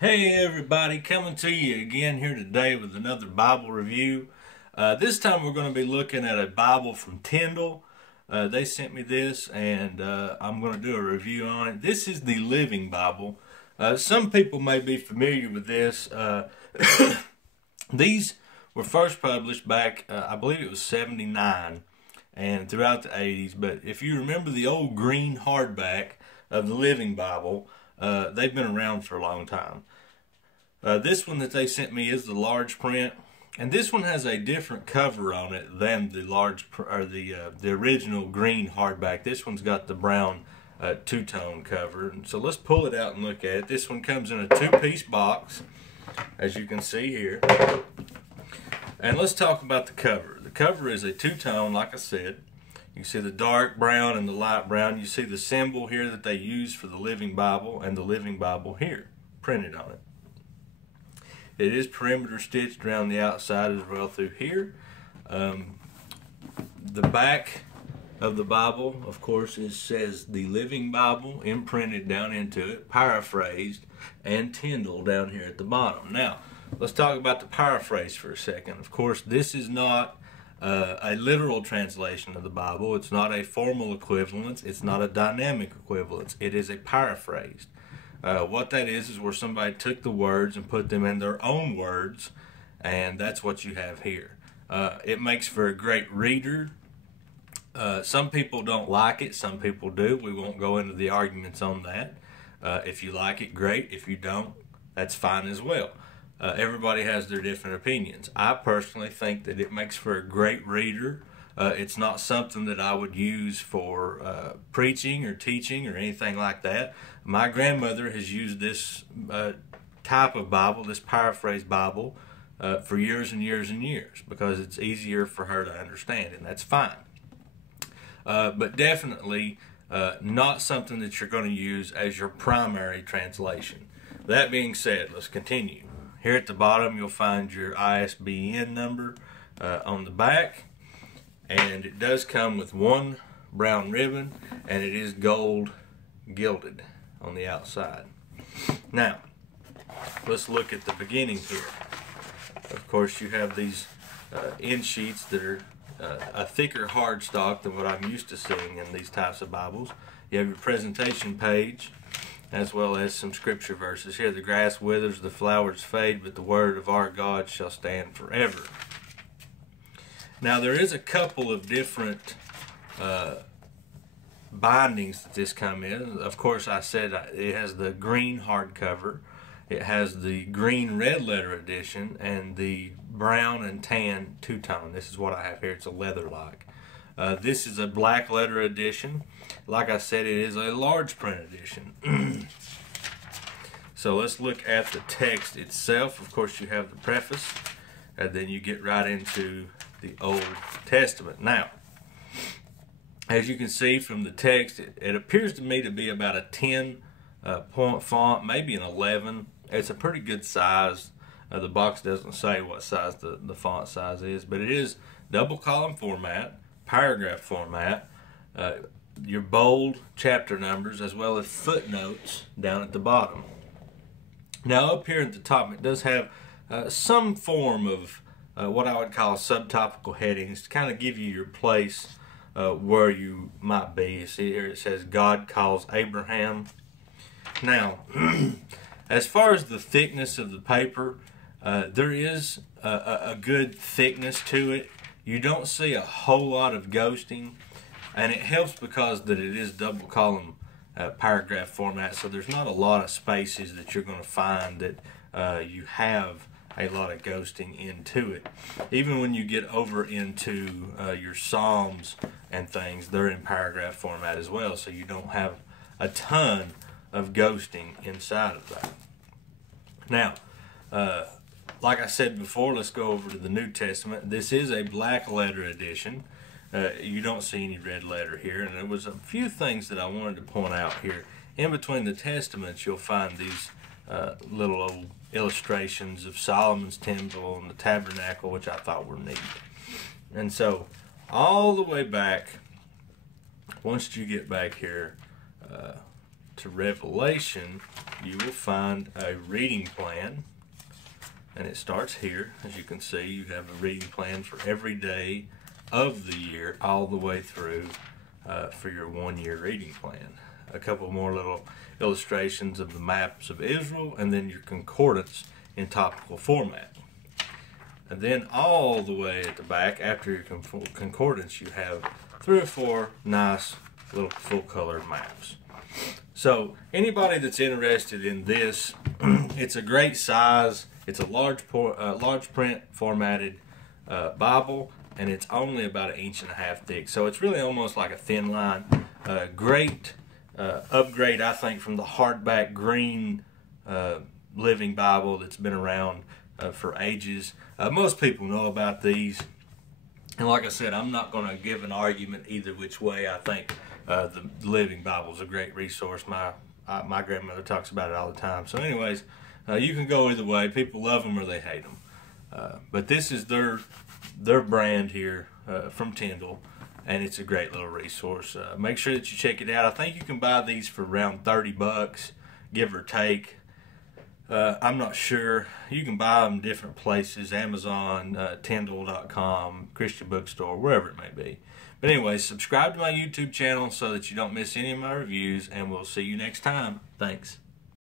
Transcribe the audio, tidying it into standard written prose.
Hey everybody, coming to you again here today with another Bible review. This time we're going to be looking at a Bible from Tyndale. They sent me this and I'm going to do a review on it. This is the Living Bible. Some people may be familiar with this. These were first published back, I believe it was 79 and throughout the 80s. But if you remember the old green hardback of the Living Bible, they've been around for a long time. This one that they sent me is the large print, and this one has a different cover on it than the the original green hardback. This one's got the brown two-tone cover. And so let's pull it out and look at it. This one comes in a two-piece box, as you can see here. And let's talk about the cover. The cover is a two-tone, like I said. You can see the dark brown and the light brown. You see the symbol here that they use for the Living Bible and the Living Bible here, printed on it. It is perimeter stitched around the outside as well through here. The back of the Bible, of course, says the Living Bible imprinted down into it, paraphrased, and Tyndale down here at the bottom. Now, let's talk about the paraphrase for a second. Of course, this is not a literal translation of the Bible. It's not a formal equivalence. It's not a dynamic equivalence. It is a paraphrased. What that is where somebody took the words and put them in their own words, and that's what you have here. It makes for a great reader. Some people don't like it. Some people do. We won't go into the arguments on that. If you like it, great. If you don't, that's fine as well. Everybody has their different opinions. I personally think that it makes for a great reader. It's not something that I would use for preaching or teaching or anything like that. My grandmother has used this type of Bible, this paraphrased Bible, for years and years and years because it's easier for her to understand, and that's fine. But definitely not something that you're going to use as your primary translation. That being said, let's continue. Here at the bottom, you'll find your ISBN number on the back. And it does come with one brown ribbon, and it is gold gilded on the outside. Now, let's look at the beginning here. Of course, you have these end sheets that are a thicker hardstock than what I'm used to seeing in these types of Bibles. You have your presentation page, as well as some scripture verses. Here, the grass withers, the flowers fade, but the word of our God shall stand forever. Now, there is a couple of different bindings that this come in. Of course, I said it has the green hardcover. It has the green red letter edition and the brown and tan two-tone. This is what I have here. It's a leather-like. This is a black letter edition. Like I said, it is a large print edition. So let's look at the text itself. Of course, you have the preface, and then you get right into the Old Testament. Now, as you can see from the text, it appears to me to be about a 10-point font, maybe an 11. It's a pretty good size. The box doesn't say what size the font size is, but it is double column format, paragraph format, your bold chapter numbers, as well as footnotes down at the bottom. Now, up here at the top, it does have some form of what I would call subtopical headings to kind of give you your place where you might be. You see here it says God calls Abraham. Now, as far as the thickness of the paper, there is a good thickness to it. You don't see a whole lot of ghosting, and it helps because that it is double column paragraph format, so there's not a lot of spaces that you're going to find that you have a lot of ghosting into it. Even when you get over into your Psalms and things, they're in paragraph format as well, so you don't have a ton of ghosting inside of that. Now, like I said before, let's go over to the New Testament. This is a black letter edition. You don't see any red letter here, and there was a few things that I wanted to point out here. In between the Testaments, you'll find these little old illustrations of Solomon's temple and the tabernacle, which I thought were neat. And so, all the way back, once you get back here, to Revelation, you will find a reading plan. And it starts here. As you can see, you have a reading plan for every day of the year all the way through for your 1-year reading plan. A couple more little illustrations of the maps of Israel, and then your concordance in topical format. And then all the way at the back, after your concordance, you have 3 or 4 nice little full-color maps. So anybody that's interested in this, it's a great size. It's a large print formatted Bible, and it's only about 1.5 inches thick. So it's really almost like a thin line. Great upgrade, I think, from the hardback green Living Bible that's been around for ages. Most people know about these. And like I said, I'm not going to give an argument either which way. I think the Living Bible is a great resource. My grandmother talks about it all the time. So anyways, you can go either way. People love them or they hate them. But this is their brand here from Tyndall, and it's a great little resource. Make sure that you check it out. I think you can buy these for around $30, give or take. I'm not sure. You can buy them different places, Amazon, Tyndall.com, Christian bookstore, wherever it may be. But anyway, subscribe to my YouTube channel so that you don't miss any of my reviews, and we'll see you next time. Thanks.